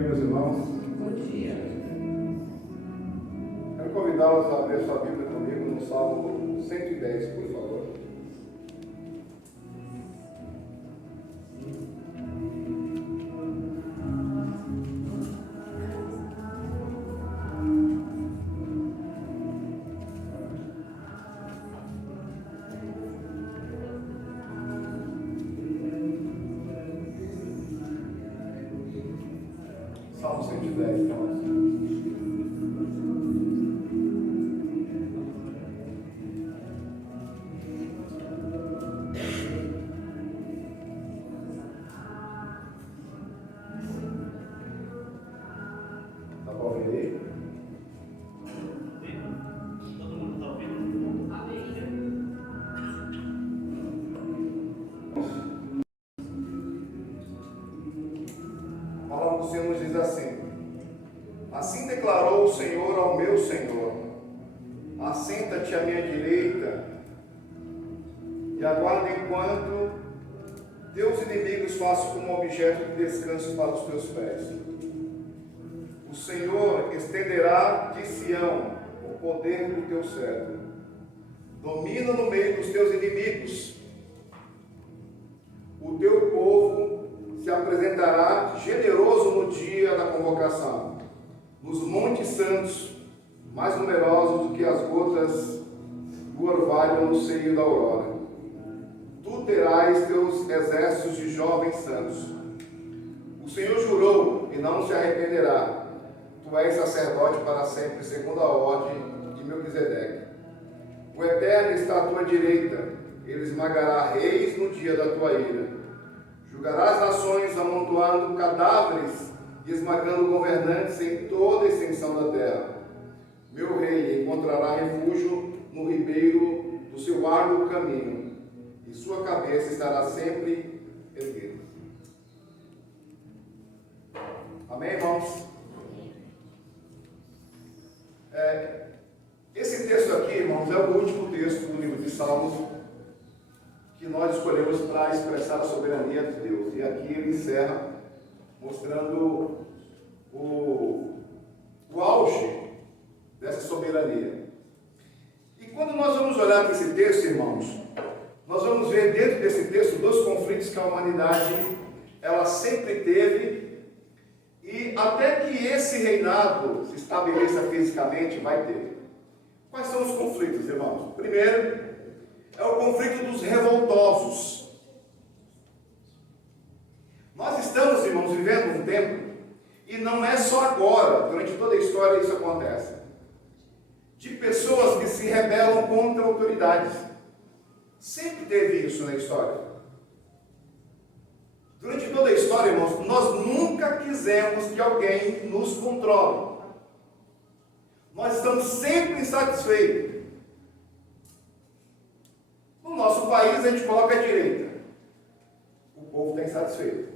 Meus irmãos. Bom dia. Quero convidá-los a abrir sua Bíblia comigo no Salmo 110, por favor. Salmo 110, irmãos. Tá bom, aí? Todo mundo está ouvindo? A palavra do Senhor nos diz assim: assim declarou o Senhor ao meu Senhor: assenta-te à minha direita e aguarda enquanto teus inimigos façam como objeto de descanso para os teus pés. O Senhor estenderá de Sião o poder do teu cetro, domina no meio dos teus inimigos. O teu povo se apresentará generoso no dia da convocação, nos montes santos, mais numerosos do que as gotas do orvalho no seio da aurora. Tu terás teus exércitos de jovens santos. O Senhor jurou e não se arrependerá. Tu és sacerdote para sempre, segundo a ordem de Melquisedeque. O Eterno está à tua direita, ele esmagará reis no dia da tua ira. Julgará as nações, amontoando cadáveres e esmagando governantes em toda a extensão da terra. Meu rei encontrará refúgio no ribeiro do seu árduo caminho, e sua cabeça estará sempre erguida. Amém, irmãos? Esse texto aqui, irmãos, é o último texto do livro de Salmos que nós escolhemos para expressar a soberania de Deus. E aqui ele encerra mostrando o auge dessa soberania. E quando nós vamos olhar para esse texto, irmãos, nós vamos ver dentro desse texto dois conflitos que a humanidade ela sempre teve, e até que esse reinado se estabeleça fisicamente vai ter. Quais são os conflitos, irmãos? Primeiro, é o conflito dos revoltosos. Nós estamos, irmãos, vivendo um tempo, e não é só agora, durante toda a história isso acontece, de pessoas que se rebelam contra autoridades. Sempre teve isso na história. Durante toda a história, irmãos, nós nunca quisemos que alguém nos controle. Nós estamos sempre insatisfeitos. No nosso país, a gente coloca a direita, o povo está insatisfeito.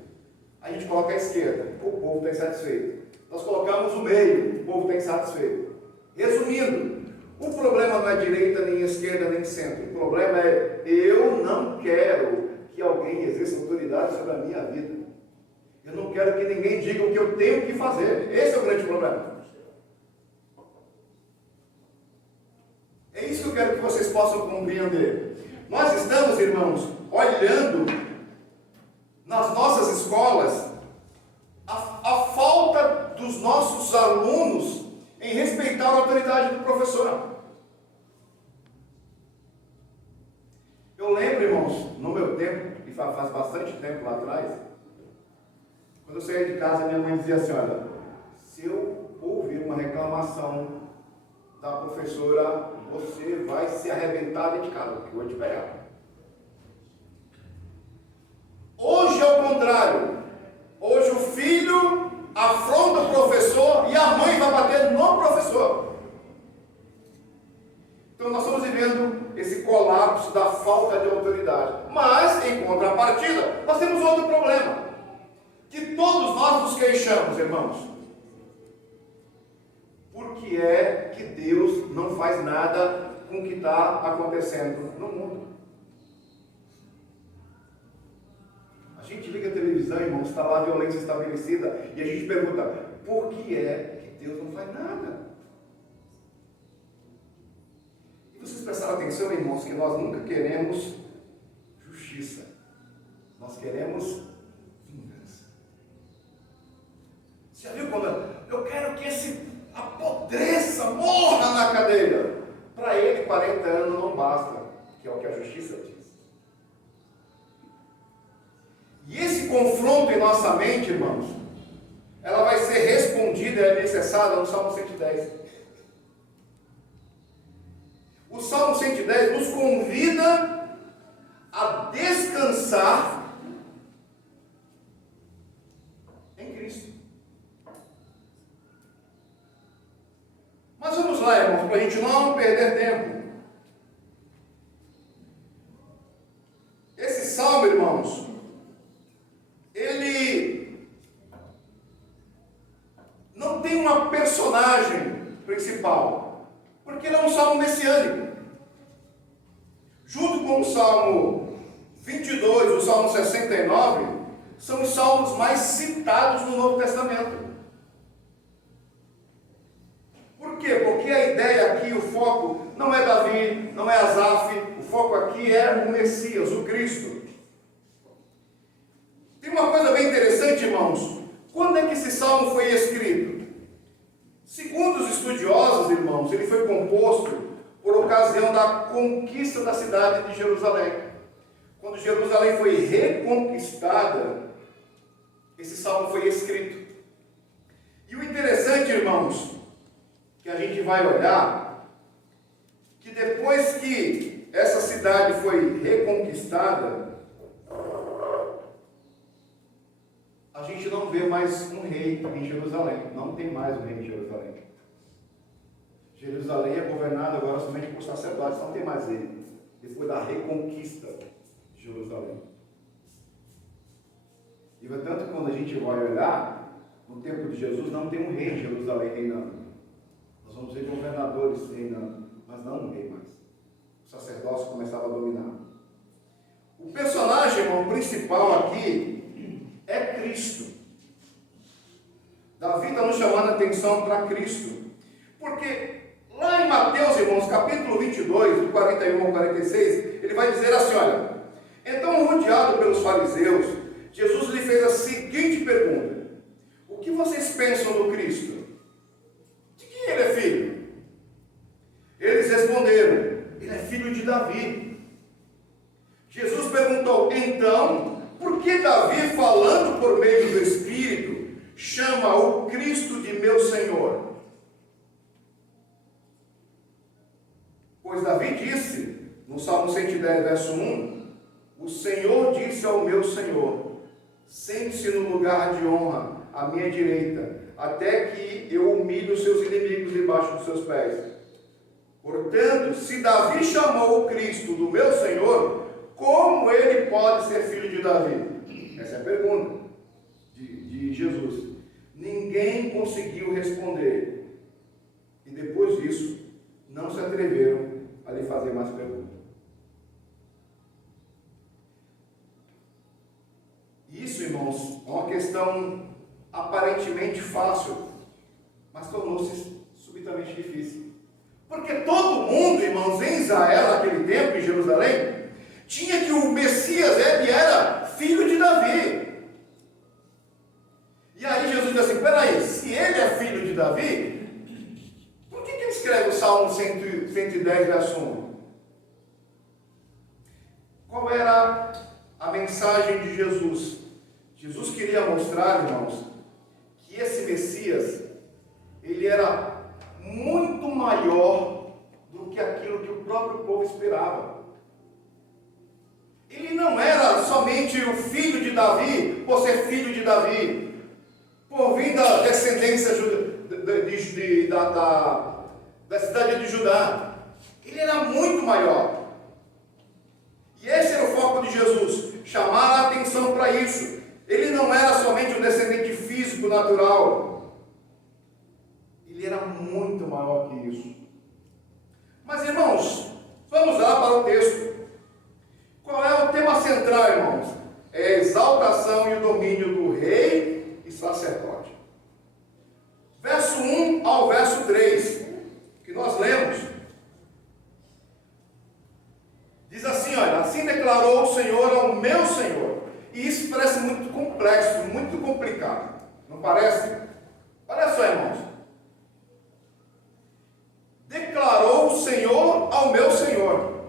A gente coloca a esquerda, o povo está insatisfeito. Nós colocamos o meio, o povo está insatisfeito. Resumindo, o problema não é direita, nem esquerda, nem centro. O problema é: eu não quero que alguém exerça autoridade sobre a minha vida. Eu não quero que ninguém diga o que eu tenho que fazer. Esse é o grande problema. É isso que eu quero que vocês possam compreender. Nós estamos, irmãos, olhando nas nossas escolas a falta dos nossos alunos em respeitar a autoridade do professor. Eu lembro, irmãos, no meu tempo, e faz bastante tempo lá atrás, quando eu saía de casa, minha mãe dizia assim: olha, se eu ouvir uma reclamação da professora, você vai se arrebentar dentro de casa, porque eu vou te pegar. Hoje é o contrário. Hoje o filho afronta o professor e a mãe vai bater no professor. Então nós estamos vivendo esse colapso da falta de autoridade. Mas, em contrapartida, nós temos outro problema, que todos nós nos queixamos, irmãos. Por que é que Deus não faz nada com o que está acontecendo no mundo? A A gente liga a televisão, irmãos, está lá a violência estabelecida, e a gente pergunta, por que é que Deus não faz nada? E vocês prestaram atenção, irmãos, que nós nunca queremos justiça. Nós queremos vingança. Você já viu quando eu quero que esse apodreça, morra na cadeira? Para ele, 40 anos não basta, que é o que a justiça diz. E esse confronto em nossa mente, irmãos, ela vai ser respondida e necessária no Salmo 110. O Salmo 110 nos convida a descansar em Cristo. Mas vamos lá, irmãos, para a gente não perder tempo. Esse salmo, irmãos, ele não tem uma personagem principal, porque ele é um salmo messiânico. Junto com o Salmo 22, o Salmo 69, são os salmos mais citados no Novo Testamento. Por quê? Porque a ideia aqui, o foco, não é Davi, não é Asaf, o foco aqui é o Messias, o Cristo. Tem uma coisa bem interessante, irmãos. Quando é que esse salmo foi escrito? Segundo os estudiosos, irmãos, ele foi composto por ocasião da conquista da cidade de Jerusalém. Quando Jerusalém foi reconquistada, esse salmo foi escrito. E o interessante, irmãos, que a gente vai olhar, que depois que essa cidade foi reconquistada, a gente não vê mais um rei em Jerusalém. Não tem mais um rei em Jerusalém. Jerusalém é governada agora somente por sacerdotes, não tem mais ele. Depois da reconquista de Jerusalém. E tanto que quando a gente vai olhar, no tempo de Jesus não tem um rei em Jerusalém reinando. Nós vamos ver governadores reinando, mas não um rei mais. O sacerdócio começava a dominar. O personagem, irmão, principal aqui é Cristo. Davi está nos chamando a atenção para Cristo. Porque lá em Mateus, irmãos, capítulo 22, do 41 ao 46, ele vai dizer assim, olha, então rodeado pelos fariseus, Jesus lhe fez a seguinte pergunta: o que vocês pensam do Cristo? De quem ele é filho? Eles responderam, ele é filho de Davi. Jesus perguntou, então, por que Davi, falando por meio do Espírito, chama o Cristo de meu Senhor? Pois Davi disse, no Salmo 110, verso 1, o Senhor disse ao meu Senhor, sente-se no lugar de honra, à minha direita, até que eu humilhe os seus inimigos debaixo dos seus pés. Portanto, se Davi chamou o Cristo do meu Senhor, como ele pode ser filho de Davi? Essa é a pergunta de Jesus. Ninguém conseguiu responder. E depois disso, não se atreveram a lhe fazer mais perguntas. Isso, irmãos, é uma questão aparentemente fácil, mas tornou-se subitamente difícil. Porque todo mundo, irmãos, em Israel, naquele tempo, em Jerusalém, tinha que o Messias, ele era filho de Davi. E aí Jesus diz assim, peraí, se ele é filho de Davi, por que ele escreve o Salmo 110, verso 1? Qual era a mensagem de Jesus? Jesus queria mostrar, irmãos, que esse Messias, ele era muito maior do que aquilo que o próprio povo esperava. Ele não era somente o filho de Davi, por ser filho de Davi, por vir da descendência da cidade de Judá. Ele era muito maior. E esse era o foco de Jesus, chamar a atenção para isso. Ele não era somente um descendente físico, natural. Ele era muito maior que isso. Mas, irmãos, vamos lá para o texto. Qual é o tema central, irmãos? é a exaltação e o domínio do rei e sacerdote. Verso 1 ao verso 3, que nós lemos, diz assim, olha, assim declarou o Senhor ao meu Senhor. E isso parece muito complexo, muito complicado. Não parece? Olha só, irmãos. Declarou o Senhor ao meu Senhor.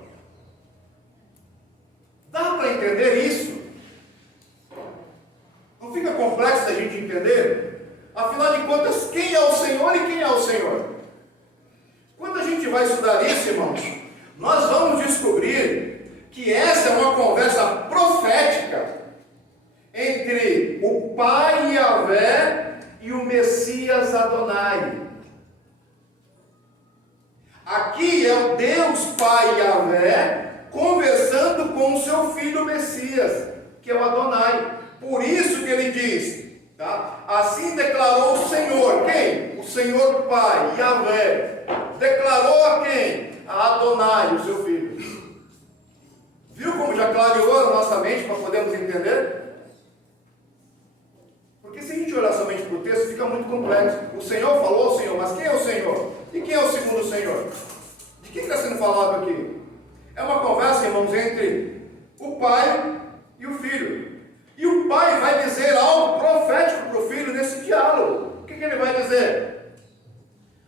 Dá para entender isso? Não fica complexo da gente entender? Afinal de contas, quem é o Senhor e quem é o Senhor? Quando a gente vai estudar isso, irmãos, nós vamos descobrir que essa é uma conversa profética entre o Pai Yahvé e o Messias Adonai. Aqui é o Deus Pai Yahvé conversando com o seu filho Messias, que é o Adonai. Por isso que ele diz, tá? Assim declarou o Senhor. Quem? O Senhor Pai, Yahvé. Declarou a quem? A Adonai, o seu filho. Viu como já clareou a nossa mente para podermos entender? Porque se a gente olhar somente para o texto, fica muito complexo. O Senhor falou, Senhor, mas quem é o Senhor? E quem é o segundo Senhor? De quem está sendo falado aqui? É uma conversa, irmãos, entre o pai e o filho. E o pai vai dizer algo profético para o filho nesse diálogo. O que ele vai dizer?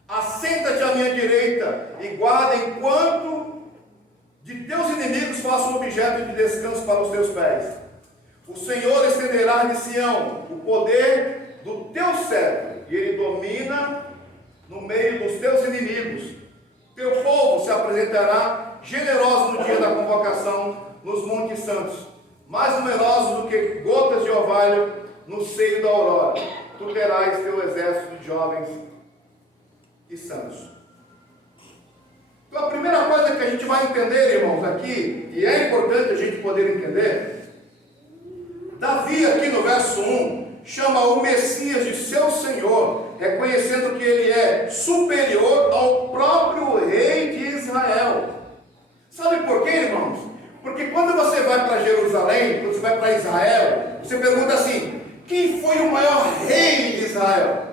Assenta-te à minha direita e guarda enquanto de teus inimigos façam objeto de descanso para os teus pés. O Senhor estenderá de Sião o poder do teu cetro, e ele domina no meio dos teus inimigos. Teu povo se apresentará generoso no dia da convocação nos montes santos, mais numerosos do que gotas de orvalho no seio da aurora. Tu terás teu exército de jovens e santos. Então a primeira coisa que a gente vai entender, irmãos, aqui, e é importante a gente poder entender, Davi aqui no verso 1 chama o Messias de seu Senhor, reconhecendo que ele é superior ao próprio rei de Israel. Sabe por quê, irmãos? Porque quando você vai para Jerusalém, quando você vai para Israel, você pergunta assim: quem foi o maior rei de Israel?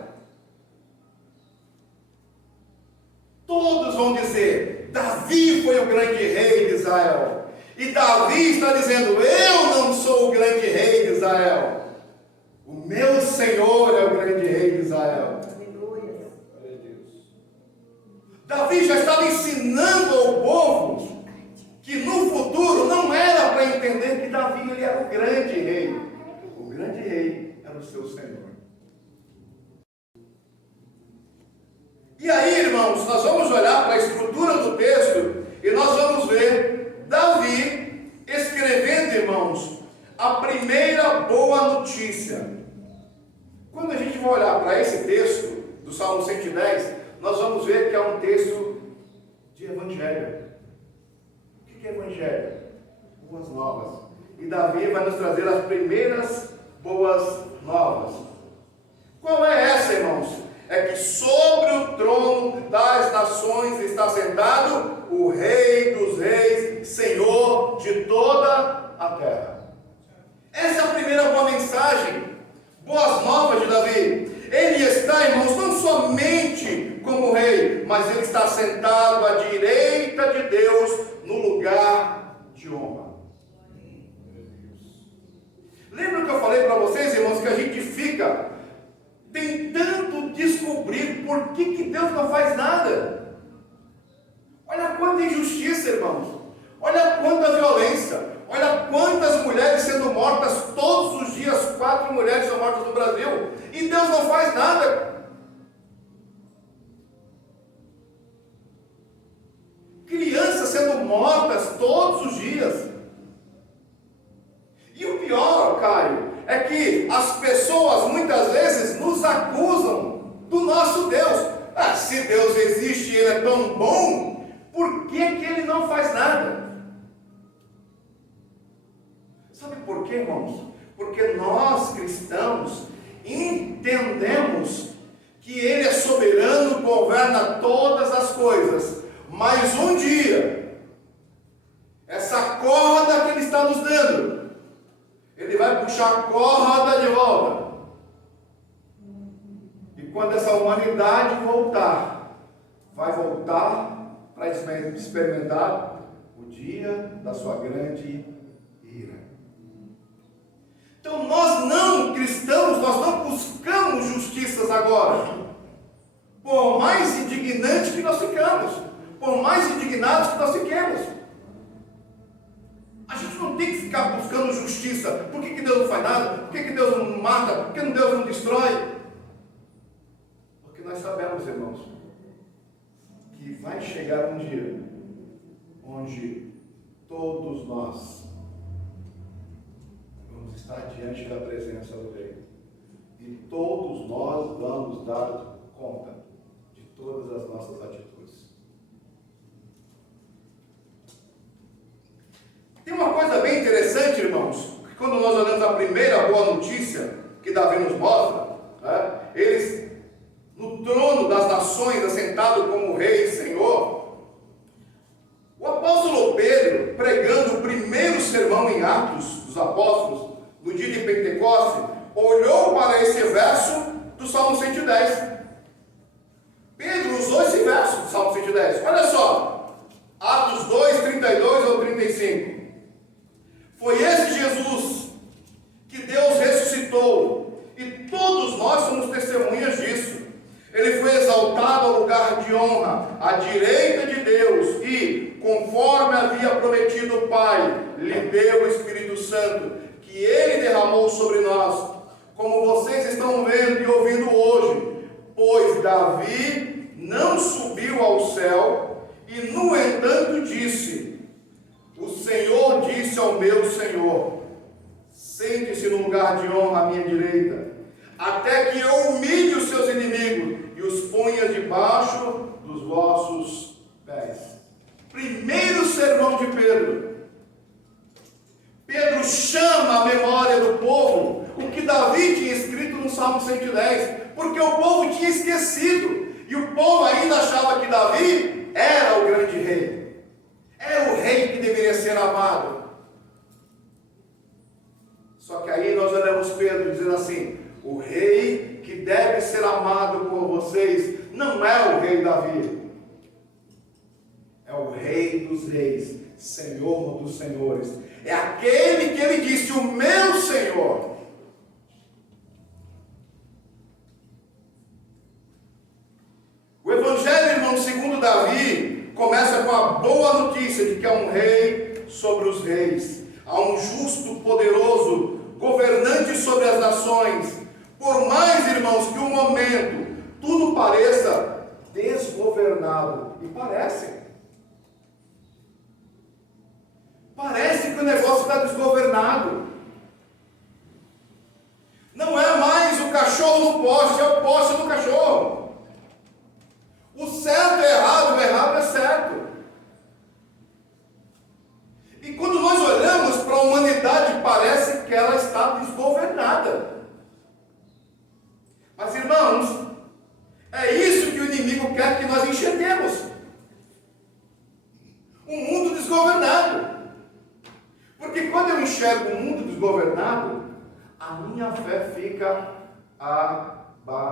Todos vão dizer: Davi foi o grande rei de Israel. E Davi está dizendo: eu não sou o grande rei de Israel. O meu Senhor é o grande rei de Israel. Aleluia. Davi já estava ensinando ao povo que no futuro não era para entender que Davi ele era o grande rei. O grande rei era o seu Senhor. E aí, irmãos, nós vamos olhar para a estrutura do texto e nós vamos ver Davi escrevendo, irmãos, a primeira boa notícia. Quando a gente vai olhar para esse texto do Salmo 110, nós vamos ver que é um texto de evangelho. O que é evangelho? Boas novas. E Davi vai nos trazer as primeiras boas novas. Qual é essa, irmãos? É que sobre o trono das nações está sentado o Rei dos Reis, Senhor de toda a terra. Essa é a primeira boa mensagem, boas novas de Davi. Ele está, irmãos, não somente como rei, mas ele está sentado à direita de Deus no lugar de honra. Lembra que eu falei para vocês, irmãos, que a gente fica tentando descobrir por que Deus não faz nada? Olha quanta injustiça, irmãos. Olha quanta violência. Olha quantas mulheres sendo mortas todos os dias. 4 mulheres são mortas no Brasil. E Deus não faz nada. Crianças sendo mortas todos os dias. E o pior, Caio, é que as pessoas muitas vezes nos acusam do nosso Deus. Ah, se Deus existe e Ele é tão bom, por que Ele não faz nada? Sabe por quê, irmãos? Porque nós cristãos entendemos que Ele é soberano, governa todas as coisas, mas um dia, essa corda que Ele está nos dando, Ele vai chacorra de volta. E quando essa humanidade voltar, vai voltar para experimentar o dia da sua grande ira. Então nós não, cristãos, nós não buscamos justiças agora. Por mais indignantes que nós ficamos, por mais indignados que nós fiquemos, a gente não tem que ficar buscando justiça. Por que Deus não faz nada? Por que Deus não mata? Por que Deus não destrói? Porque nós sabemos, irmãos, que vai chegar um dia onde todos nós vamos estar diante da presença do Rei. E todos nós vamos dar conta de todas as nossas atitudes. Tem uma coisa bem interessante, irmãos, que quando nós olhamos a primeira boa notícia que Davi nos mostra, né, eles, no trono das nações, assentado como Rei e Senhor, o apóstolo Pedro, pregando o primeiro sermão em Atos dos Apóstolos, no dia de Pentecostes, olhou para esse verso do Salmo 110. Pedro usou esse verso do Salmo 110. Olha só, Atos 2, 32 ou 35. Foi esse Jesus que Deus ressuscitou, e todos nós somos testemunhas disso. Ele foi exaltado ao lugar de honra, à direita de Deus, e, conforme havia prometido o Pai, lhe deu o Espírito Santo, que Ele derramou sobre nós, como vocês estão vendo e ouvindo hoje. Pois Davi não subiu ao céu, e no entanto disse: o Senhor disse ao meu Senhor: sente-se no lugar de honra à minha direita, até que eu humilhe os seus inimigos e os ponha debaixo dos vossos pés. Primeiro sermão de Pedro. Pedro chama à memória do povo o que Davi tinha escrito no Salmo 110, porque o povo tinha esquecido, e o povo ainda achava que Davi era o grande rei. Era o rei que deveria ser amado. Só que aí nós olhamos Pedro dizendo assim: o rei que deve ser amado por vocês não é o rei Davi, é o rei dos reis, Senhor dos senhores. É aquele que ele disse: o meu Senhor. O Evangelho, irmão, segundo Davi, começa com a boa notícia de que há um rei sobre os reis, há um justo, poderoso, governante sobre as nações. Por mais, irmãos, que um momento tudo pareça desgovernado, e parece que o negócio está desgovernado. Não é mais o cachorro no poste, é o poste no cachorro. O certo é errado, o errado é certo. E quando nós olhamos para a humanidade, parece que ela está desgovernada. Mas, irmãos, é isso que o inimigo quer que nós enxerguemos. Um mundo desgovernado. Porque quando eu enxergo um mundo desgovernado, a minha fé fica abalada.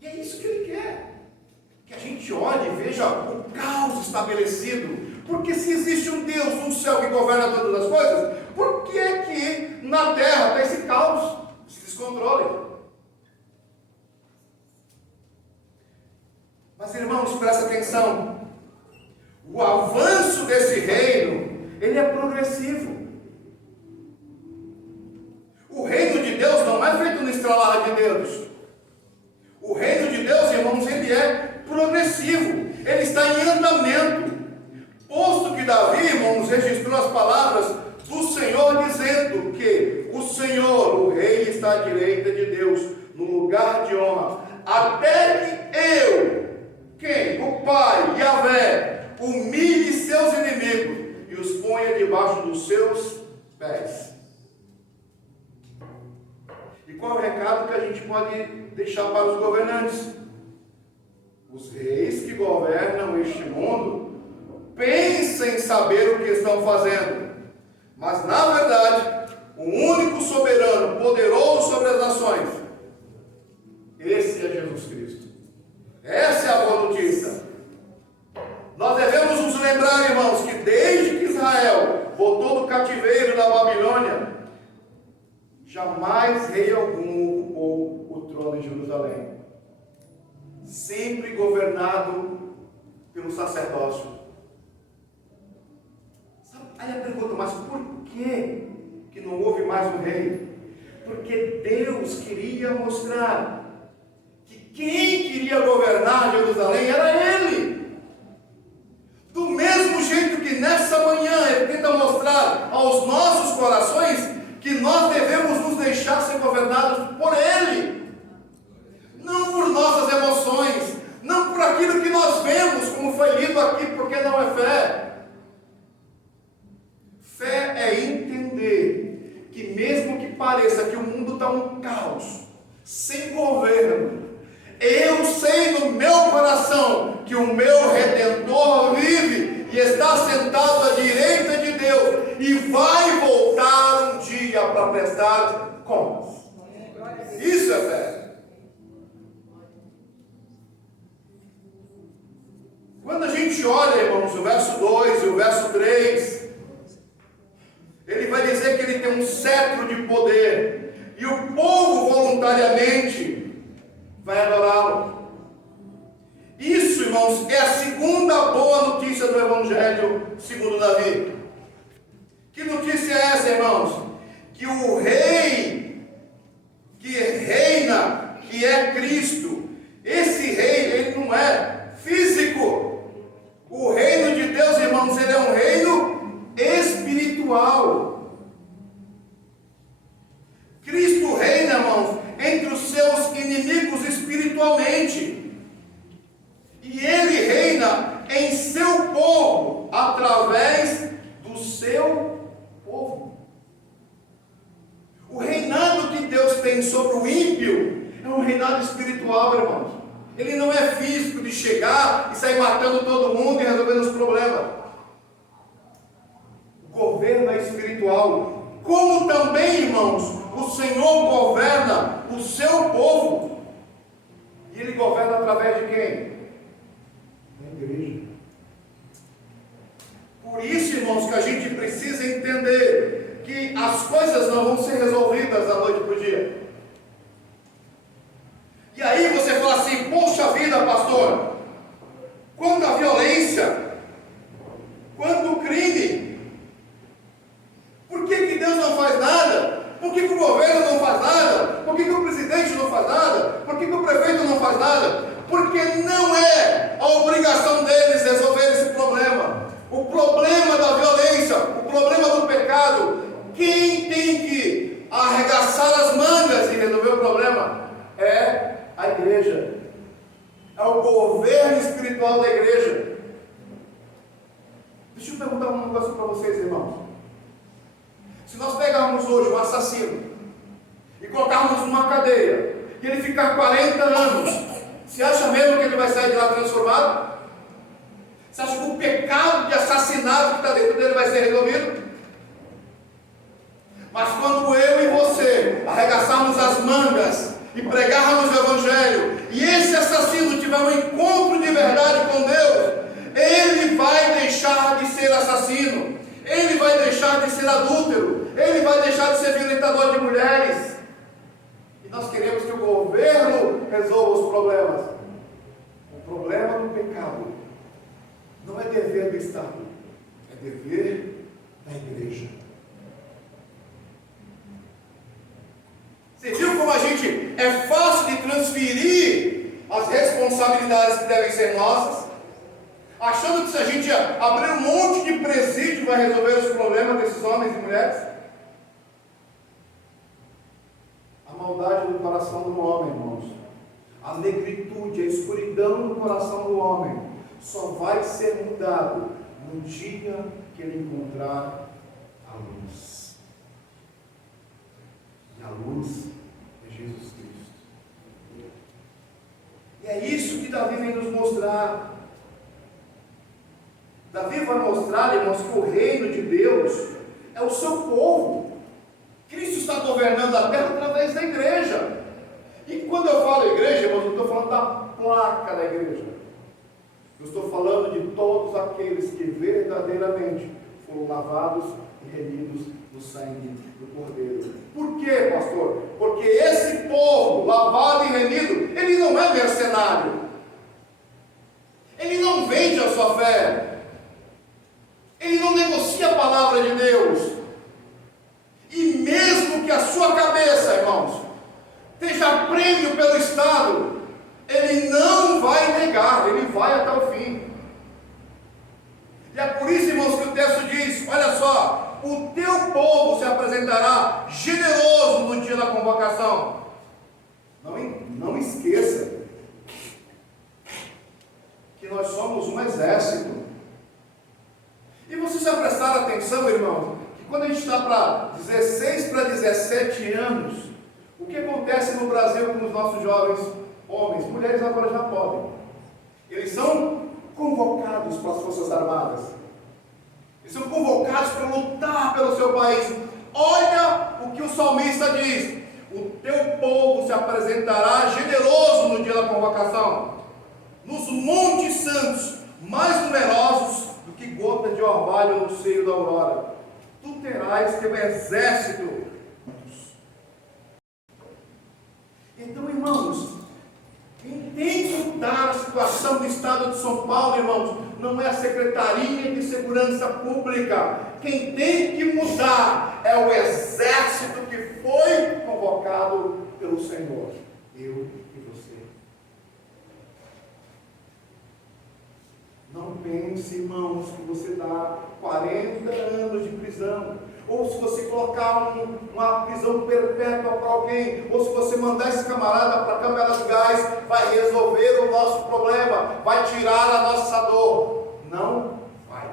E é isso que ele quer. Que a gente olhe e veja o caos estabelecido. Porque se existe um Deus no céu que governa todas as coisas, por que é que na terra está esse caos, esse descontrole? Mas, irmãos, presta atenção. O avanço desse reino, ele é progressivo. O reino de Deus não é feito no estralar de dedos. O reino de Deus, irmãos, ele é progressivo. Ele está em andamento. Posto que Davi, irmãos, registrou as palavras do Senhor dizendo que o Senhor, o Rei, está à direita de Deus, no lugar de honra, até que quem? O Pai, Yahvé, humilhe seus inimigos e os ponha debaixo dos seus pés. E qual é o recado que a gente pode deixar para os governantes? Os reis que governam este mundo pensem em saber o que estão fazendo, Mas, na verdade, o único soberano, poderoso sobre as nações, esse é Jesus Cristo. Essa é a boa notícia. Nós devemos nos lembrar, irmãos, que desde que Israel voltou do cativeiro da Babilônia, jamais rei algum ocupou o trono de Jerusalém. Sempre governado pelo sacerdócio. Aí a pergunta, mas por que não houve mais um rei? Porque Deus queria mostrar que quem queria governar Jerusalém era Ele. Do mesmo jeito que nessa manhã Ele tenta mostrar aos nossos corações que nós devemos nos deixar ser governados por Ele. Não por nossas emoções, não por aquilo que nós vemos, como foi lido aqui, porque não é fé. Fé é entender que mesmo que pareça que o mundo está um caos, sem governo, eu sei no meu coração que o meu Redentor vive e está sentado à direita de Deus e vai voltar um dia para prestar contas. Isso é fé. Quando a gente olha, irmãos, o verso 2 e o verso 3, ele vai dizer que ele tem um cetro de poder e o povo voluntariamente vai adorá-lo. Isso, irmãos, é a segunda boa notícia do Evangelho segundo Davi. Que notícia é essa, irmãos? Que o rei que reina, que é Cristo, esse rei, ele não é físico. O reino de Deus, irmãos, ele é um reino espiritual. Cristo reina, irmãos, entre os seus inimigos espiritualmente. E Ele reina em seu povo, através do seu povo. O reinado que Deus tem sobre o ímpio é um reinado espiritual, irmãos. Ele não é físico de chegar e sair matando todo mundo e resolvendo os problemas. O governo é espiritual. Como também, irmãos, o Senhor governa o seu povo. E Ele governa através de quem? Da igreja. Por isso, irmãos, que a gente precisa entender que as coisas não vão ser resolvidas da noite para o dia. E aí você fala assim, poxa vida, pastor, quando a violência, quando o crime, por que Deus não faz nada? Por que o governo não faz nada? Por que o presidente não faz nada? Por que o prefeito não faz nada? Porque não é a obrigação deles resolver esse problema. O problema da violência, o problema do pecado, quem tem que arregaçar as mangas e resolver o problema é a igreja. É o governo espiritual da igreja. Deixa eu perguntar um negócio para vocês, irmãos. Se nós pegarmos hoje um assassino e colocarmos numa cadeia e ele ficar 40 anos, você acha mesmo que ele vai sair de lá transformado? Você acha que o pecado de assassinato que está dentro dele vai ser resolvido? Mas quando eu e você arregaçarmos as mangas e pregarmos o Evangelho, e esse assassino tiver um encontro de verdade com Deus, ele vai deixar de ser assassino, ele vai deixar de ser adúltero, ele vai deixar de ser violentador de mulheres. E nós queremos que o governo resolva os problemas. O problema do pecado não é dever do Estado, é dever da igreja. Você viu como a gente é fácil de transferir as responsabilidades que devem ser nossas? Achando que se a gente abrir um monte de presídio vai resolver os problemas desses homens e mulheres? A maldade do coração do homem, irmãos, a negritude, a escuridão do coração do homem só vai ser mudado no dia que ele encontrar a luz. E a luz é Jesus Cristo. E é isso que Davi vem nos mostrar. Davi vai mostrar, irmãos, que o reino de Deus é o seu povo. Cristo está governando a terra através da igreja. E quando eu falo igreja, irmãos, eu estou falando da placa da igreja. Eu estou falando de todos aqueles que verdadeiramente foram lavados e remidos no sangue do Cordeiro. Por quê, pastor? Porque esse povo lavado e remido, ele não é mercenário. Ele não vende a sua fé. Ele não negocia a palavra de Deus. E mesmo que a sua cabeça, irmãos, esteja prêmio pelo Estado, ele não vai negar, ele vai até o fim. E é por isso, irmãos, que o texto diz, olha só, o teu povo se apresentará generoso no dia da convocação. Não esqueça que nós somos um exército. E vocês já prestaram atenção, irmãos, que quando a gente está para 16 para 17 anos, o que acontece no Brasil com os nossos jovens homens? Mulheres agora já podem. Eles são convocados para as Forças Armadas. Eles são convocados para lutar pelo seu país. Olha o que o salmista diz: o teu povo se apresentará generoso no dia da convocação, nos montes santos, mais numerosos do que gotas de orvalho no seio da aurora. Tu terás teu exército. Então, irmãos, quem tem que mudar a situação do Estado de São Paulo, irmãos, não é a Secretaria de Segurança Pública. Quem tem que mudar é o exército que foi convocado pelo Senhor. Eu e você. Não pense, irmãos, que você dá 40 anos de prisão, ou se você colocar uma prisão perpétua para alguém, ou se você mandar esse camarada para a câmara de gás, vai resolver o nosso problema, vai tirar a nossa dor. Não vai.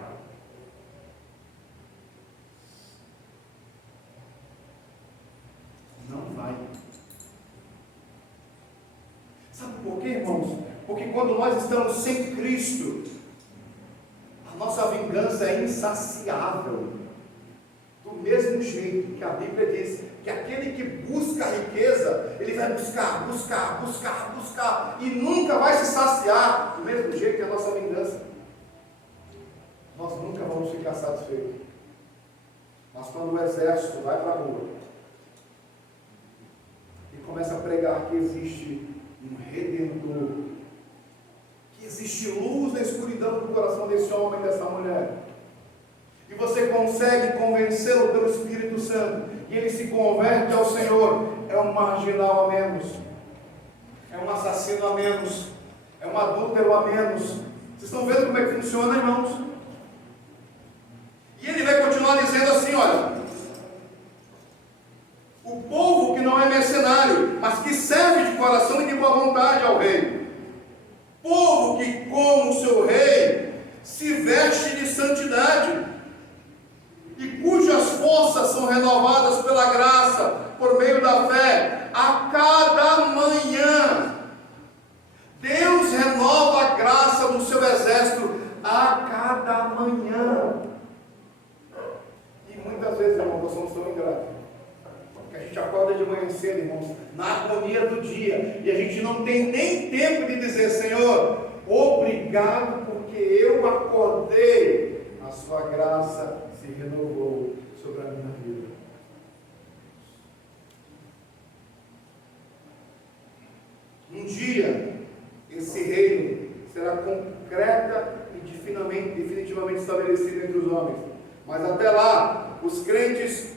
Não vai. Sabe por quê, irmãos? Porque quando nós estamos sem Cristo, a nossa vingança é insaciável. Do mesmo jeito que a Bíblia diz que aquele que busca a riqueza, ele vai buscar, e nunca vai se saciar. Do mesmo jeito que a nossa vingança, nós nunca vamos ficar satisfeitos. Mas quando o exército vai para a rua e começa a pregar que existe um Redentor, que existe luz na escuridão do coração desse homem e dessa mulher, e você consegue convencê-lo pelo Espírito Santo, e ele se converte ao Senhor, é um marginal a menos, é um assassino a menos, é um adúltero a menos. Vocês estão vendo como é que funciona, irmãos? E ele vai continuar dizendo assim, olha: o povo que não é mercenário, mas que serve de coração e de boa vontade ao rei, povo que, como o seu rei, se veste de santidade, e cujas forças são renovadas pela graça, por meio da fé, a cada manhã. Deus renova a graça no seu exército a cada manhã. E muitas vezes, irmãos, nós somos tão ingratos, que a gente acorda de manhã cedo, irmãos, na agonia do dia, e a gente não tem nem tempo de dizer: Senhor, obrigado porque eu acordei, a sua graça se renovou sobre a minha vida. Um dia, esse reino será concreta e definitivamente estabelecido entre os homens. Mas até lá, os crentes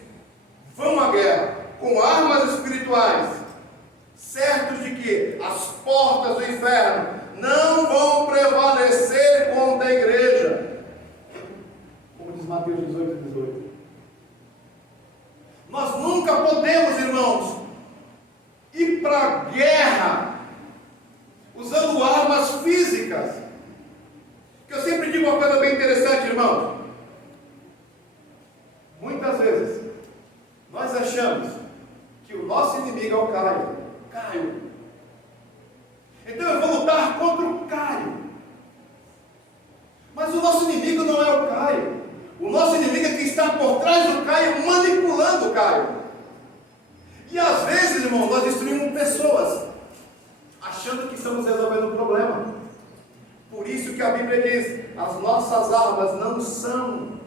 vão à guerra com armas espirituais, certos de que as portas do inferno não vão prevalecer contra a igreja. Como diz Mateus 18. Nós nunca podemos, irmãos, ir para a guerra usando armas físicas. Que eu sempre digo uma coisa bem interessante, irmãos. Muitas vezes nós achamos que o nosso inimigo é o Caio. Então eu vou lutar contra o Caio. Mas o nosso inimigo não é o Caio. O nosso inimigo é quem está por trás do Caio, manipulando o Caio. E às vezes, irmão, nós destruímos pessoas, achando que estamos resolvendo o problema. Por isso que a Bíblia diz, as nossas armas não são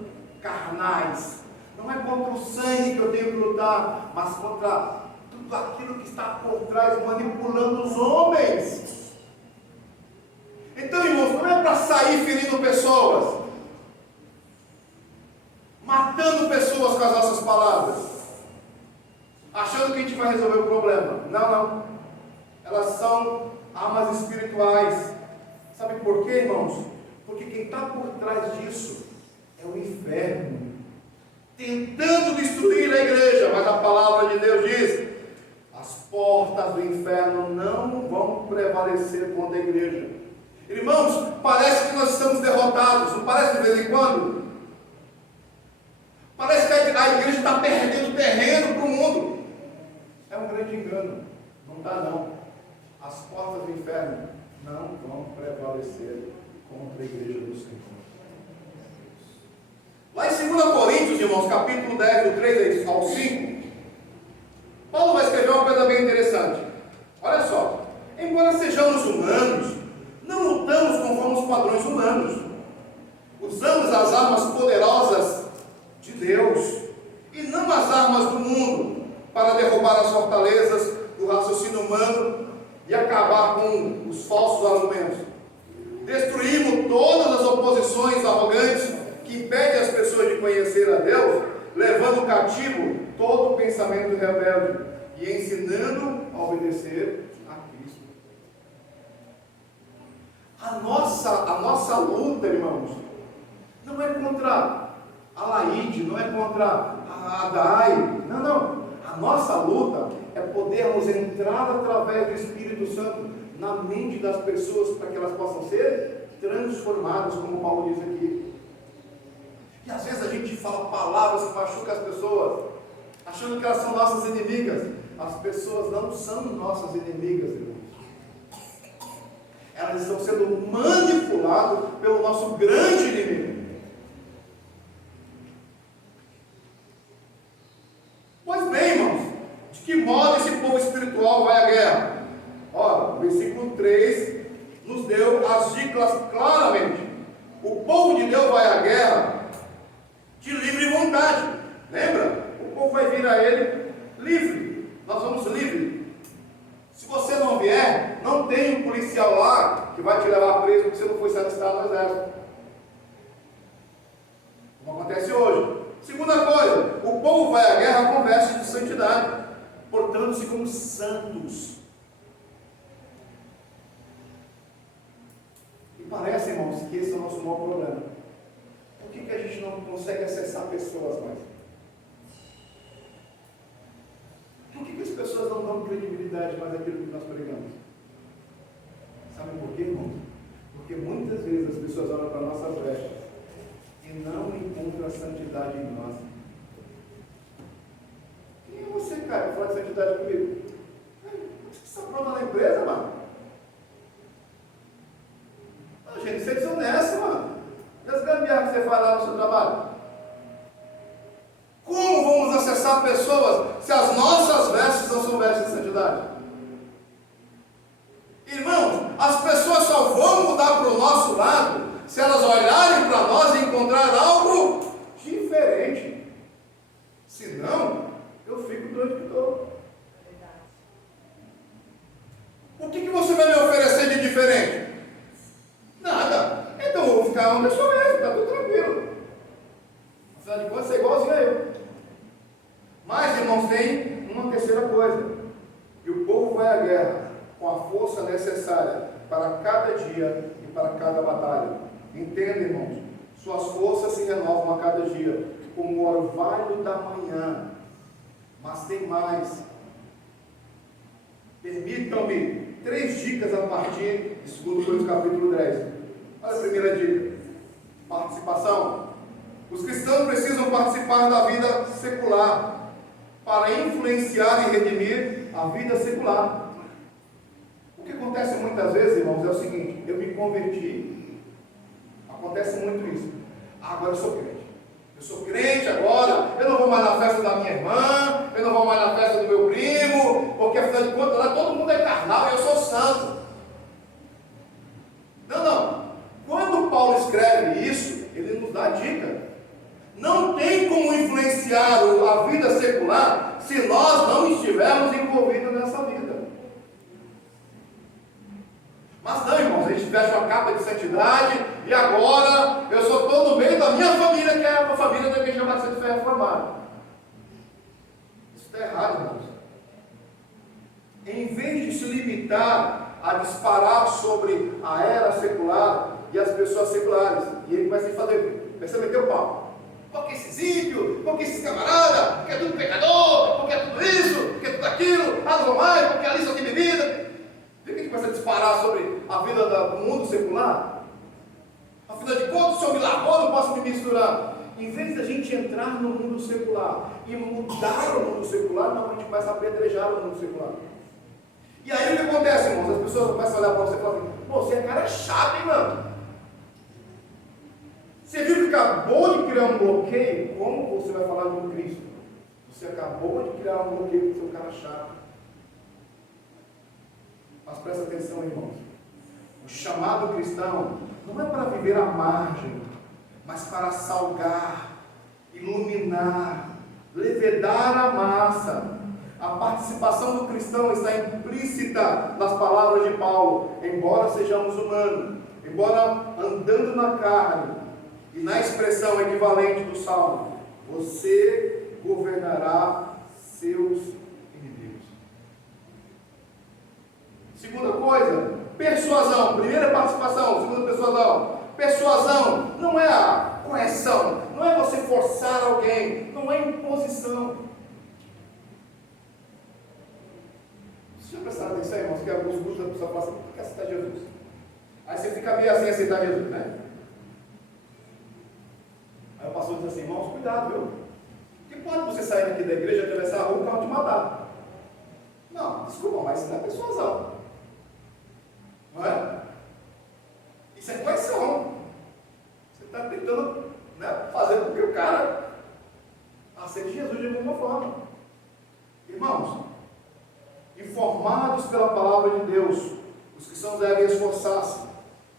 carnais. Não é contra o sangue que eu tenho que lutar, mas contra tudo aquilo que está por trás, manipulando os homens. Então, irmãos, não é para sair ferindo pessoas, matando pessoas com as nossas palavras, achando que a gente vai resolver o problema. Não, não. Elas são armas espirituais. Sabe por quê, irmãos? Porque quem está por trás disso é o inferno, tentando destruir a igreja. Mas a palavra de Deus diz: as portas do inferno não vão prevalecer contra a igreja. Irmãos, parece que nós estamos derrotados, não parece de vez em quando? Parece que a igreja está perdendo terreno para o mundo. É um grande engano. Não está, não. As portas do inferno não vão prevalecer contra a igreja do Senhor. Lá em 2 Coríntios, irmãos, capítulo 10, do 3 ao 5, Paulo vai escrever uma coisa bem interessante. Olha só: embora sejamos humanos, não lutamos conforme os padrões humanos. Usamos as armas poderosas de Deus e não as armas do mundo para derrubar as fortalezas do raciocínio humano e acabar com os falsos argumentos. Destruímos todas as oposições arrogantes que impedem as pessoas de conhecer a Deus, levando cativo todo o pensamento rebelde e ensinando a obedecer a Cristo. A nossa luta, irmãos, não é contra a Laíde, não é contra a Adai, não. A nossa luta é podermos entrar através do Espírito Santo na mente das pessoas, para que elas possam ser transformadas, como Paulo diz aqui. E às vezes a gente fala palavras que machucam as pessoas, achando que elas são nossas inimigas. As pessoas não são nossas inimigas, irmãos. Elas estão sendo manipuladas pelo nosso grande inimigo. Pois bem, irmãos, de que modo esse povo espiritual vai à guerra? Ora, o versículo 3 nos deu as dicas claramente. O povo de Deus vai à guerra de livre vontade. Lembra? O povo vai vir a ele livre. Nós vamos livre. Se você não vier, não tem um policial lá que vai te levar preso porque você não foi se alistar no exército. Como acontece hoje. Segunda coisa, o povo vai à guerra com vestes de santidade, portando-se como santos. E parece, irmãos, que esse é o nosso maior problema. Por que a gente não consegue acessar pessoas mais? Por que as pessoas não dão credibilidade mais àquilo que nós pregamos? Sabe por quê, irmãos? Porque muitas vezes as pessoas olham para nossas vestes e não encontram a santidade em nós. Quem é você, cara, para falar de santidade comigo? Você está pronto na empresa, mano? Não, gente, você é desonesto, mano. E as gambiarras que você faz lá no seu trabalho? Como vamos acessar pessoas se as nossas vestes não são vestes de santidade? Irmãos, as pessoas só vão mudar para o nosso lado se elas olharem para nós e encontrar algo diferente. Senão, eu fico doido que estou. O que você vai me oferecer de diferente? Nada. Então eu vou ficar onde eu sou mesmo, está tudo tranquilo. Afinal de contas, você é igualzinho a eu. Mas, irmãos, tem uma terceira coisa. E o povo vai à guerra com a força necessária para cada dia e para cada batalha. Entenda, irmãos, suas forças se renovam a cada dia, como o orvalho da manhã. Mas tem mais. Permitam-me 3 dicas a partir de 2 Coríntios capítulo 10. Olha a primeira dica. Participação. Os cristãos precisam participar da vida secular para influenciar e redimir a vida secular. O que acontece muitas vezes, irmãos, é o seguinte: eu me converti, acontece muito isso. Agora eu sou crente. Eu sou crente agora, eu não vou mais na festa da minha irmã, eu não vou mais na festa do meu primo, porque afinal de contas lá todo mundo é carnal e eu sou santo. Não. Quando Paulo escreve isso, ele nos dá dica. Não tem como influenciar a vida secular se nós não estivermos envolvidos nessa vida. Mas não, irmãos, a gente veste uma capa de santidade e agora eu só estou no meio da minha família, que é a família da Igreja Batista de Fé Reformada. Isso está errado, irmãos. Em vez de se limitar a disparar sobre a era secular e as pessoas seculares, e ele vai se fazer, vai se meter o pau. Porque esses ímpios, porque esses camaradas, porque é tudo pecador, porque é tudo isso, porque é tudo aquilo, não vou mais, porque ali só tem bebida. Por que a gente começa a disparar sobre a vida do mundo secular? Afinal de contas, se eu me lavou, não posso me misturar. Em vez da gente entrar no mundo secular e mudar o mundo secular, não, a gente começa a apedrejar o mundo secular. E aí o que acontece, irmãos? As pessoas começam a olhar para você e falar assim: pô, você é cara chato, hein, mano? Você viu que acabou de criar um bloqueio? Como você vai falar de um Cristo? Você acabou de criar um bloqueio com seu cara chato. Mas presta atenção, irmãos. O chamado cristão não é para viver à margem, mas para salgar, iluminar, levedar a massa. A participação do cristão está implícita nas palavras de Paulo. Embora sejamos humanos, embora andando na carne, e na expressão equivalente do Salmo, você governará seus inimigos. Segunda coisa, persuasão. Primeira participação, segunda persuasão. Persuasão não é a correção, não é você forçar alguém, não é imposição. Vocês já prestaram atenção, irmãos, que alguns grupos da pessoa falam assim: por que aceitar Jesus? Aí você fica meio assim, aceitar Jesus, né? Aí o pastor diz assim: irmãos, cuidado, viu? Porque pode você sair daqui da igreja, atravessar a rua e o carro te matar. Não, desculpa, mas isso não é persuasão. Não é? Isso é coerção. Você está tentando, né, fazer com que o cara aceite Jesus de alguma forma. Irmãos, informados pela palavra de Deus, os cristãos devem esforçar-se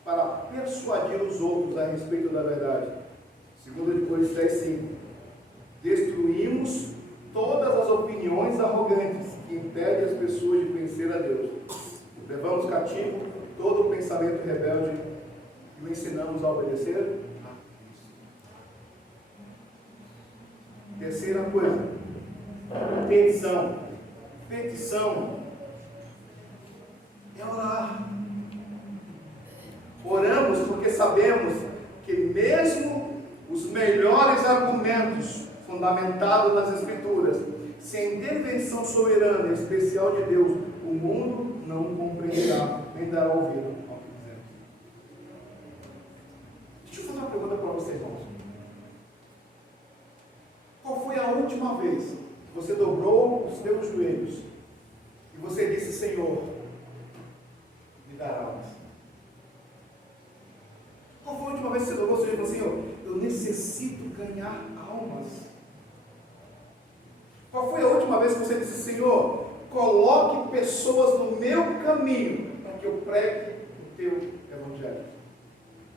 para persuadir os outros a respeito da verdade. Segundo de Coríntios 10:5, destruímos todas as opiniões arrogantes que impedem as pessoas de conhecer a Deus. Levamos cativo todo o pensamento rebelde e o ensinamos a obedecer a Cristo. Terceira coisa, petição. Petição é orar. Oramos porque sabemos que mesmo os melhores argumentos fundamentados nas Escrituras, sem a intervenção soberana e especial de Deus, o mundo não compreenderá, nem dará ouvido ao que dizemos. Deixa eu fazer uma pergunta para vocês, irmãos. Qual foi a última vez que você dobrou os teus joelhos e você disse: Senhor, me dará almas? Qual foi a última vez que você dobrou os joelhos e falou: Senhor, eu necessito ganhar almas? Qual foi a última vez que você disse: Senhor, coloque pessoas no meu caminho para que eu pregue o teu evangelho?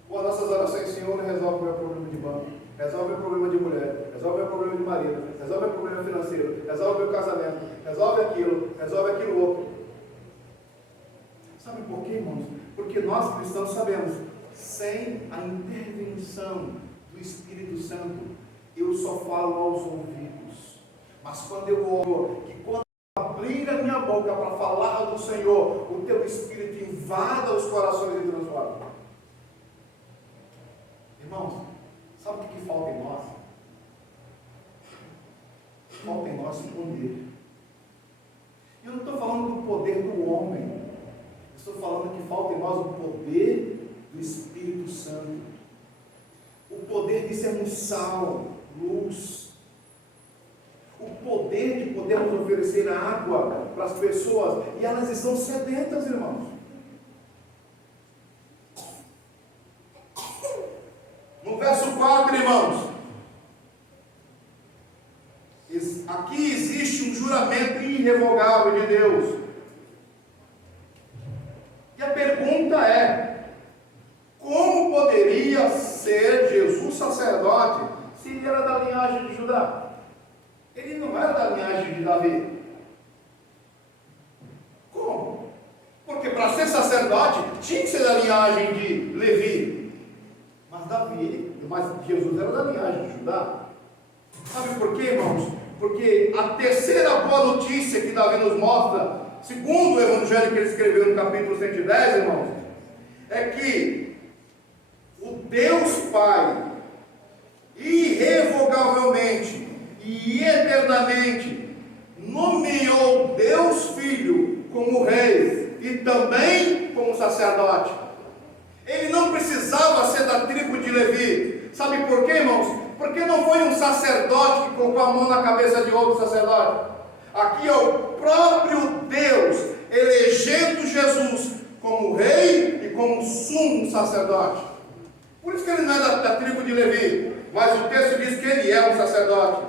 Ou as nossas orações: Senhor, resolve o meu problema de banco, resolve o meu problema de mulher, resolve o meu problema de marido, resolve o meu problema financeiro, resolve o meu casamento, resolve aquilo outro. Sabe por quê, irmãos? Porque nós cristãos sabemos, sem a intervenção do Espírito Santo, eu só falo aos ouvidos. Mas quando eu oro, que quando eu abrir a minha boca para falar do Senhor, o teu Espírito invada os corações e transforma. Irmãos, sabe o que falta em nós? Falta em nós poder. Eu não estou falando do poder do homem. Eu estou falando que falta em nós o poder do Espírito Santo. O poder de sermos sal, luz. O poder de podermos oferecer água para as pessoas. E elas estão sedentas, irmãos. No verso 4, irmãos, irrevogável de Deus. E a pergunta é: como poderia ser Jesus sacerdote se ele era da linhagem de Judá? Ele não era da linhagem de Davi. Como? Porque para ser sacerdote tinha que ser da linhagem de Levi. Mas Jesus era da linhagem de Judá. Sabe por quê, irmãos? Porque a terceira boa notícia que Davi nos mostra, segundo o evangelho que ele escreveu no capítulo 110, irmãos, é que o Deus Pai, irrevogavelmente e eternamente, nomeou Deus Filho como rei e também como sacerdote. Ele não precisava ser da tribo de Levi. Sabe por quê, irmãos? Porque não foi um sacerdote que colocou a mão na cabeça de outro sacerdote. Aqui é o próprio Deus elegendo Jesus como rei e como sumo sacerdote. Por isso que ele não é da tribo de Levi, mas o texto diz que ele é um sacerdote.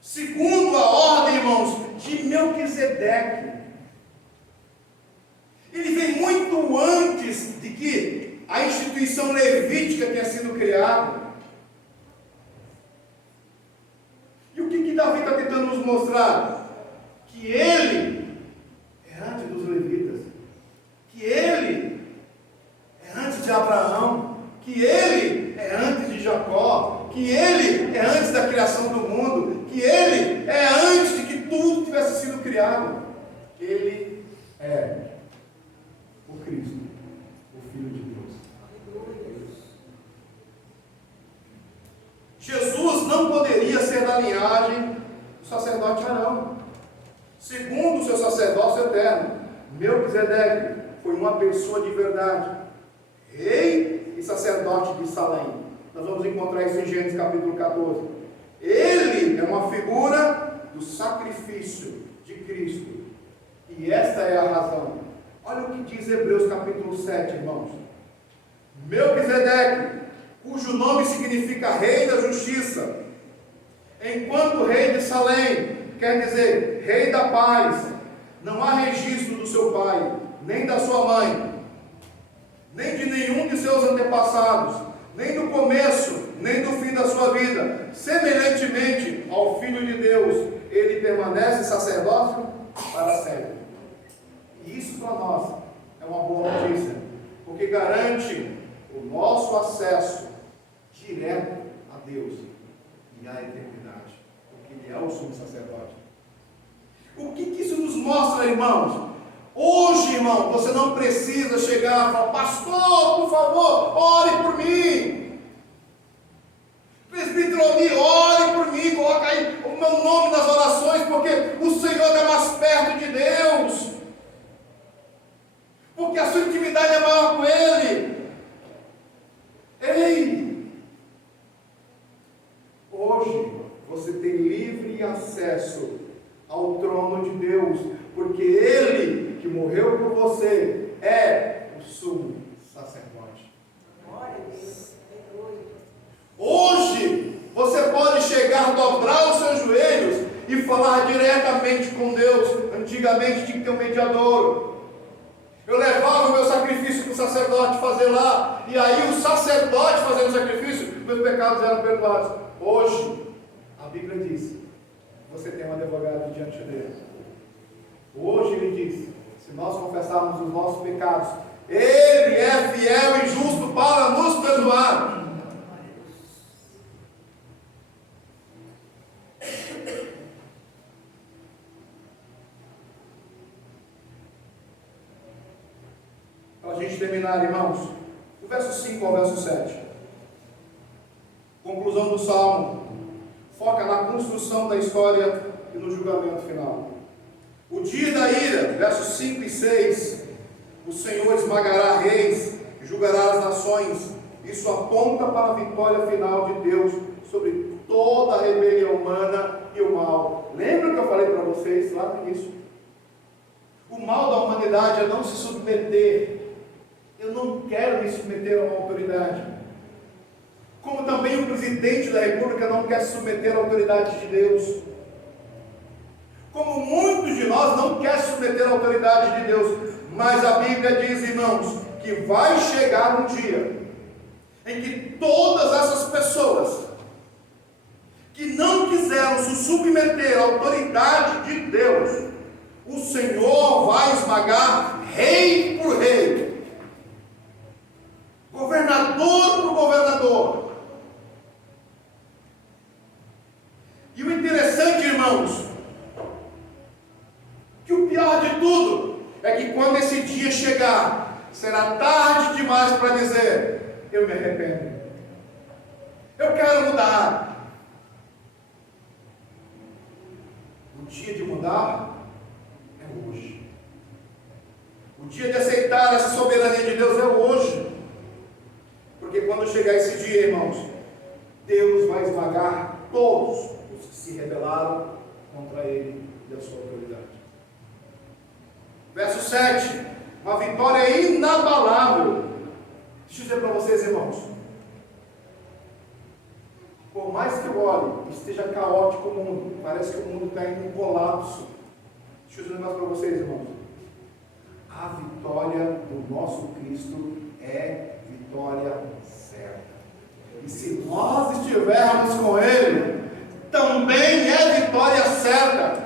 Segundo a ordem, irmãos, de Melquisedeque. Ele vem muito antes de que a instituição levítica tenha sido criada. E o que Davi está tentando nos mostrar? Que ele é antes dos levitas, que ele é antes de Abraão, que ele é antes de Jacó, que ele é antes da criação do mundo, que ele é antes de que tudo tivesse sido criado. Ele é o Cristo, o Filho de Deus. Jesus não poderia ser da linhagem do sacerdote Arão. Segundo o seu sacerdócio eterno, Melquisedeque foi uma pessoa de verdade, rei e sacerdote de Salém. Nós vamos encontrar isso em Gênesis capítulo 14. Ele é uma figura do sacrifício de Cristo. E esta é a razão. Olha o que diz Hebreus capítulo 7, irmãos. Melquisedeque, cujo nome significa rei da justiça, enquanto rei de Salém, quer dizer rei da paz, não há registro do seu pai, nem da sua mãe, nem de nenhum de seus antepassados, nem do começo, nem do fim da sua vida. Semelhantemente ao Filho de Deus, ele permanece sacerdócio para sempre. E isso para nós é uma boa notícia, porque garante o nosso acesso direto a Deus e à eternidade, porque ele é o sumo sacerdote. O que isso nos mostra, irmãos? Hoje, irmão, você não precisa chegar e falar: pastor, por favor, ore por mim. Presbítero, ore por mim, coloca aí o meu nome nas orações, porque o Senhor é mais perto de Deus, porque a sua intimidade é maior com Ele. Ei! Hoje você tem livre acesso ao trono de Deus, porque Ele que morreu por você é o sumo sacerdote. Hoje você pode chegar, dobrar os seus joelhos e falar diretamente com Deus. Antigamente tinha que ter um mediador. Eu levava o meu sacrifício para o sacerdote fazer lá, e aí o sacerdote fazendo o sacrifício, meus pecados eram perdoados. Hoje, a Bíblia diz: você tem um advogado diante dele. Hoje ele diz: se nós confessarmos os nossos pecados, Ele é fiel e justo para nos perdoar. Para a gente terminar, irmãos, do verso 5 ao verso 7. Conclusão do Salmo. Foca na construção da história e no julgamento final. O dia da ira, versos 5 e 6. O Senhor esmagará reis, julgará as nações. Isso aponta para a vitória final de Deus sobre toda a rebelião humana e o mal. Lembra que eu falei para vocês lá no início? O mal da humanidade é não se submeter. Eu não quero me submeter a uma autoridade. Como também o presidente da República não quer se submeter à autoridade de Deus. Como muitos de nós não querem submeter à autoridade de Deus, mas a Bíblia diz, irmãos, que vai chegar um dia em que todas essas pessoas que não quiseram se submeter à autoridade de Deus, o Senhor vai esmagar rei por rei, governador por governador. E o interessante, irmãos, que o pior de tudo é que quando esse dia chegar, será tarde demais para dizer: eu me arrependo, eu quero mudar. O dia de mudar é hoje. O dia de aceitar essa soberania de Deus é hoje. Porque quando chegar esse dia, irmãos, Deus vai esmagar todos os que se rebelaram contra Ele e a sua autoridade. Verso 7, uma vitória inabalável. Deixa eu dizer para vocês, irmãos, por mais que eu olhe, esteja caótico o mundo, parece que o mundo está em um colapso. Deixa eu dizer um negócio para vocês, irmãos. A vitória do nosso Cristo é vitória certa. E se nós estivermos com Ele, também é vitória certa.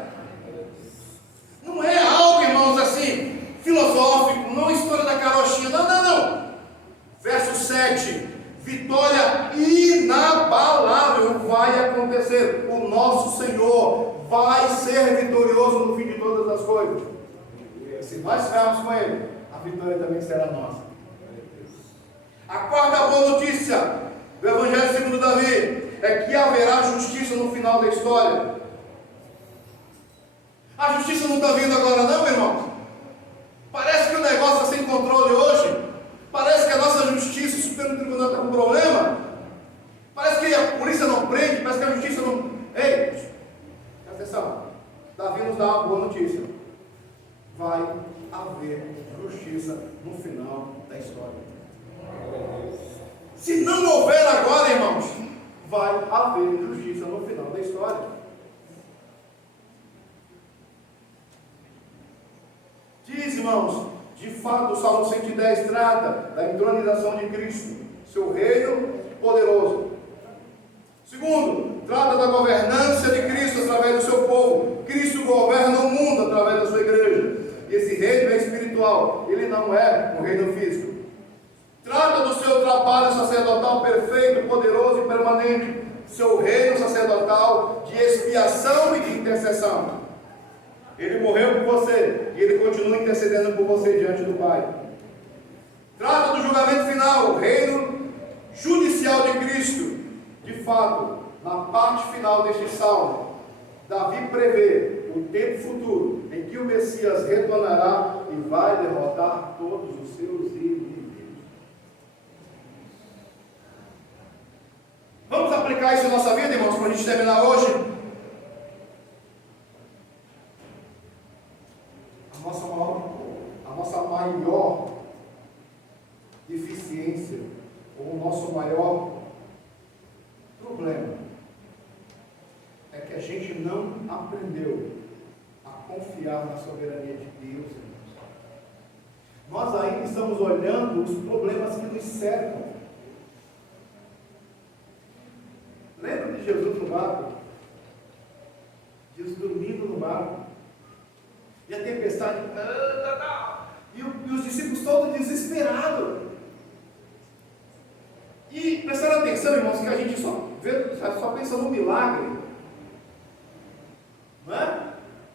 Não é algo, irmãos, assim, filosófico, não história da carochinha, não. Verso 7, vitória inabalável vai acontecer. O nosso Senhor vai ser vitorioso no fim de todas as coisas. Se nós estivermos com Ele, a vitória também será nossa. A quarta boa notícia do Evangelho segundo Davi é que haverá justiça no final da história. A justiça não está vindo agora não, irmão. Parece que o negócio está sem controle hoje. Parece que a nossa justiça, o Supremo Tribunal está com problema. Parece que a polícia não prende, parece que a justiça não... Ei, presta atenção. Davi nos dá uma boa notícia. Vai haver justiça no final da história. Se não houver agora, irmãos, vai haver justiça no final da história. Diz, irmãos, de fato o Salmo 110 trata da entronização de Cristo, seu reino poderoso. Segundo, trata da governança de Cristo através do seu povo. Cristo governa o mundo através da sua igreja. E esse reino é espiritual, ele não é um reino físico. Trata do seu trabalho sacerdotal perfeito, poderoso e permanente. Seu reino sacerdotal de expiação e de intercessão. Ele morreu por você e Ele continua intercedendo por você diante do Pai. Trata do julgamento final, o reino judicial de Cristo. De fato, na parte final deste salmo, Davi prevê o tempo futuro em que o Messias retornará e vai derrotar todos os seus inimigos. Vamos aplicar isso na nossa vida, irmãos, para a gente terminar hoje? A nossa maior deficiência, ou o nosso maior problema, é que a gente não aprendeu a confiar na soberania de Deus, irmãos. Nós ainda estamos olhando os problemas que nos cercam. Lembra de Jesus no barco? Jesus dormindo no barco. E a tempestade, e os discípulos todos desesperados. E prestaram atenção, irmãos, que a gente só pensa no milagre. Não é?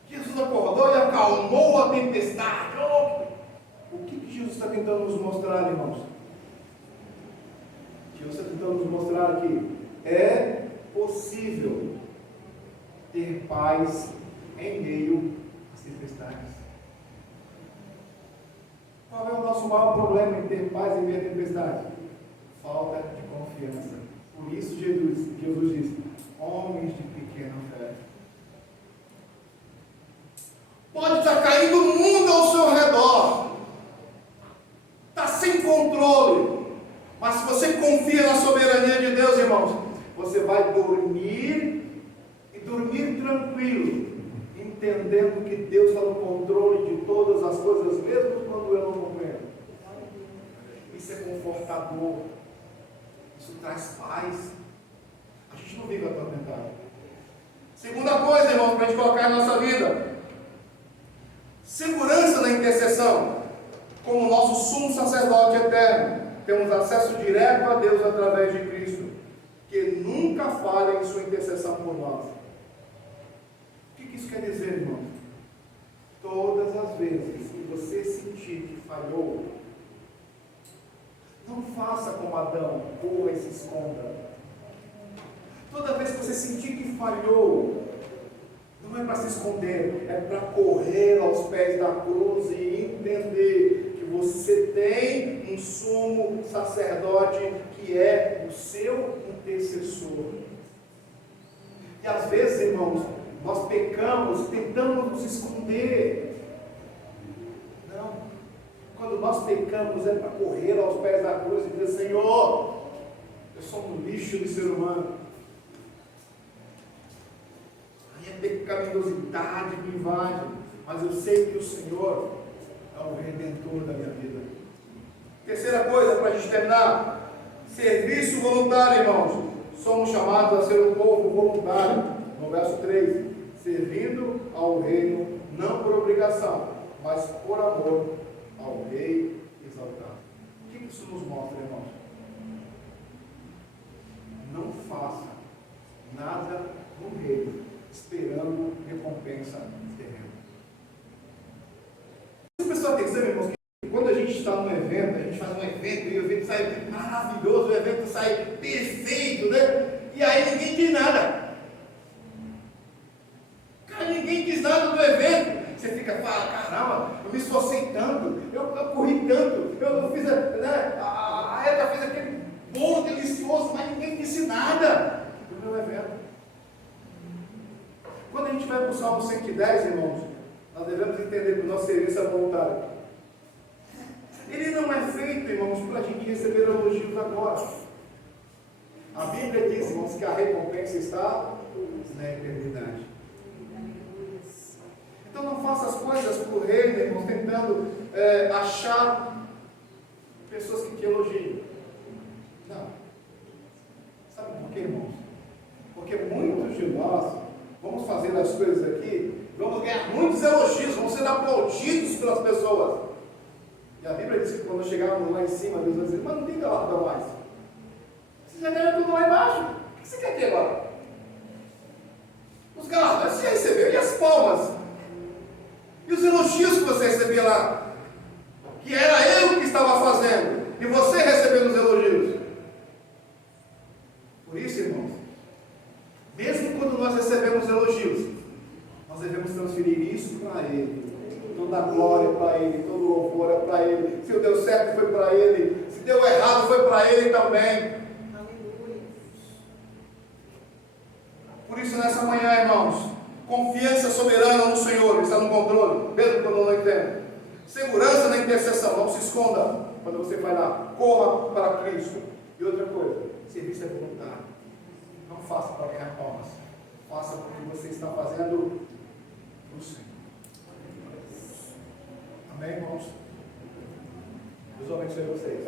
Jesus acordou e acalmou a tempestade. O que Jesus está tentando nos mostrar, irmãos? Jesus está tentando nos mostrar que é possível ter paz em meio às tempestades. Qual é o nosso maior problema em ter paz em meio à tempestade? Falta de confiança. Por isso Jesus diz: homens de pequena fé. Pode estar caindo o mundo ao seu redor, está sem controle, mas se você confia na soberania de Deus, irmãos, você vai dormir e dormir tranquilo, entendendo no controle de todas as coisas, mesmo quando eu não compreendo. Isso é confortador. Isso traz paz. A gente não vive atormentado. Segunda coisa, irmãos, para a gente colocar em nossa vida: segurança na intercessão. Como nosso sumo sacerdote eterno, temos acesso direto a Deus através de Cristo, que nunca falha em sua intercessão por nós. O que isso quer dizer, irmãos? Todas as vezes que você sentir que falhou, não faça como Adão, corra e se esconda. Toda vez que você sentir que falhou, não é para se esconder, é para correr aos pés da cruz e entender que você tem um sumo sacerdote que é o seu intercessor. E às vezes, irmãos, nós pecamos, tentamos nos esconder. Não. Quando nós pecamos é para correr aos pés da cruz e dizer: Senhor, eu sou um lixo de ser humano. A minha pecaminosidade me invade, mas eu sei que o Senhor é o Redentor da minha vida. Terceira coisa, para a gente terminar: serviço voluntário, irmãos. Somos chamados a ser um povo voluntário. No verso 3, servindo ao reino, não por obrigação, mas por amor ao Rei exaltado. O que isso nos mostra, irmãos? Não faça nada no reino esperando recompensa terrena. Você prestou atenção, irmãos, que quando a gente está num evento, a gente faz um evento e o evento sai maravilhoso, o evento sai perfeito, né? E aí ninguém diz nada. Cara, ninguém diz nada do evento. Você fica, fala: caramba, eu me esforcei tanto, eu corri tanto, eu fiz, né? A Eda fez aquele bolo delicioso, mas ninguém disse nada do meu evento. Quando a gente vai para o Salmo 110, irmãos, nós devemos entender que o nosso serviço é voluntário. Ele não é feito, irmãos, para a gente receber elogios agora. A Bíblia diz, irmãos, que a recompensa está na eternidade. Então não faça as coisas por reino, irmãos, tentando achar pessoas que te elogiem. Não. Sabe por quê, irmãos? Porque muitos de nós vamos fazer as coisas aqui, vamos ganhar muitos elogios, vamos ser aplaudidos pelas pessoas. E a Bíblia diz que quando chegarmos lá em cima, Deus vai dizer: mas não tem galardão mais. Você já ganhou tudo lá embaixo. O que você quer ter agora? Os galardões você já recebeu, e as palmas? E os elogios que você recebia lá? Que era eu que estava fazendo, e você recebendo os elogios. Por isso, irmãos, mesmo quando nós recebemos elogios, nós devemos transferir isso para Ele. Toda a glória para Ele, todo o louvor é para Ele. Se deu certo, foi para Ele. Se deu errado, foi para Ele também. Por isso, nessa manhã, irmãos, confiança soberana no Senhor, Ele está no controle, mesmo quando não entende. Segurança na intercessão, não se esconda quando você vai lá, corra para Cristo. E outra coisa, serviço é voluntário. Não faça para ganhar palmas, faça porque você está fazendo para o Senhor. Amém, irmãos? Deus abençoe vocês.